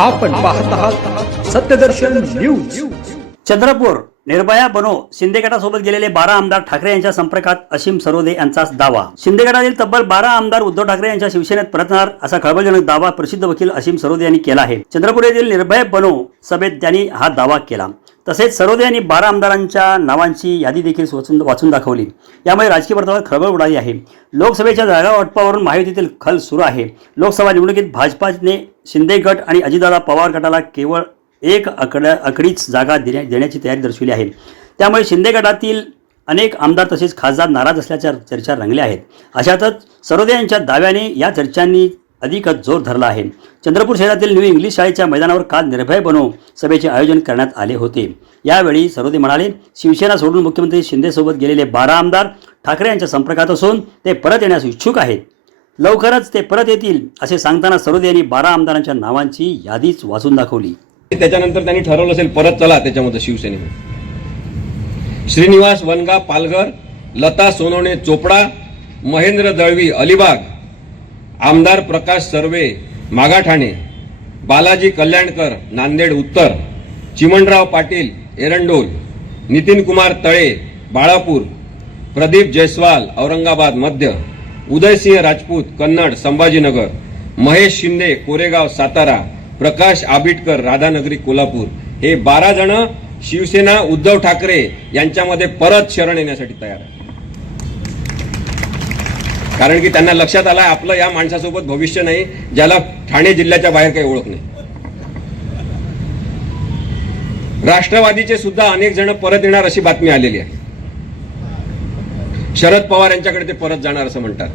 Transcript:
आपण पाहत आहात सत्यदर्शन न्यूज. चंद्रपूर निर्भया बनो शिंदे गटासोबत गेलेले बारा आमदार ठाकरे यांच्या संपर्कात असीम सरोदे यांचा दावा. शिंदे गटातील तब्बल बारा आमदार उद्धव ठाकरे यांच्या शिवसेनेत परतणार असा खळबळजनक दावा प्रसिद्ध वकील असीम सरोदे यांनी केला आहे. चंद्रपूर येथील निर्भय बनो सभेत त्यांनी हा दावा केला. तसेच सरोदे यांनी बारा आमदारांच्या नावांची यादी देखील वाचून वाचून दाखवली. यामुळे राजकीय वर्तुळात खळबळ उडाली आहे. लोकसभेच्या जागा वाटपावरून महायुतीतील खल सुरू आहे. लोकसभा निवडणुकीत भाजपाने शिंदे गट आणि अजितदादा पवार गटाला केवळ एक अकड आकडीच जागा देण्या देण्याची तयारी दर्शवली आहे. त्यामुळे शिंदे गटातील अनेक आमदार तसेच खासदार नाराज असल्याच्या चर्चा रंगल्या आहेत. अशातच सरोदे यांच्या दाव्याने या चर्चांनी अधिकच जोर धरला आहे. चंद्रपूर शहरातील न्यू इंग्लिश शाळेच्या मैदानावर काल निर्भय बनो सभेचे आयोजन करण्यात आले होते. यावेळी सरोदे म्हणाले शिवसेना सोडून मुख्यमंत्री शिंदेसोबत गेलेले बारा आमदार ठाकरे यांच्या संपर्कात असून ते परत येण्यास इच्छुक आहेत. लवकरच ते परत येतील असे सांगताना सरोदे यांनी बारा आमदारांच्या नावांची यादीच वाचून दाखवली. त्याच्यानंतर त्यांनी ठरवलं असेल परत चला त्याच्यामध्ये शिवसेनेमध्ये श्रीनिवास वनगा पालघर लता सोनवणे चोपडा महेंद्र दळवी अलिबाग आमदार प्रकाश सर्वे मागाठाणे बालाजी कल्याणकर नांदेड उत्तर चिमणराव पाटील एरंडोल नितीन कुमार तळे बाळापूर प्रदीप जयस्वाल औरंगाबाद मध्य उदयसिंह राजपूत कन्नड संभाजीनगर महेश शिंदे कोरेगाव सातारा प्रकाश आबिटकर राधानगरी कोल्हापूर. हे बारा जण शिवसेना उद्धव ठाकरे यांच्यामध्ये परत शरण येण्यासाठी तयार आहे कारण की त्यांना लक्षात आलं आपलं या माणसासोबत भविष्य नाही ज्याला ठाणे जिल्ह्याच्या बाहेर काही ओळख नाही. राष्ट्रवादीचे सुद्धा अनेक जण परत येणार अशी बातमी आलेली आहे. शरद पवार यांच्याकडे ते परत जाणार असं म्हणतात.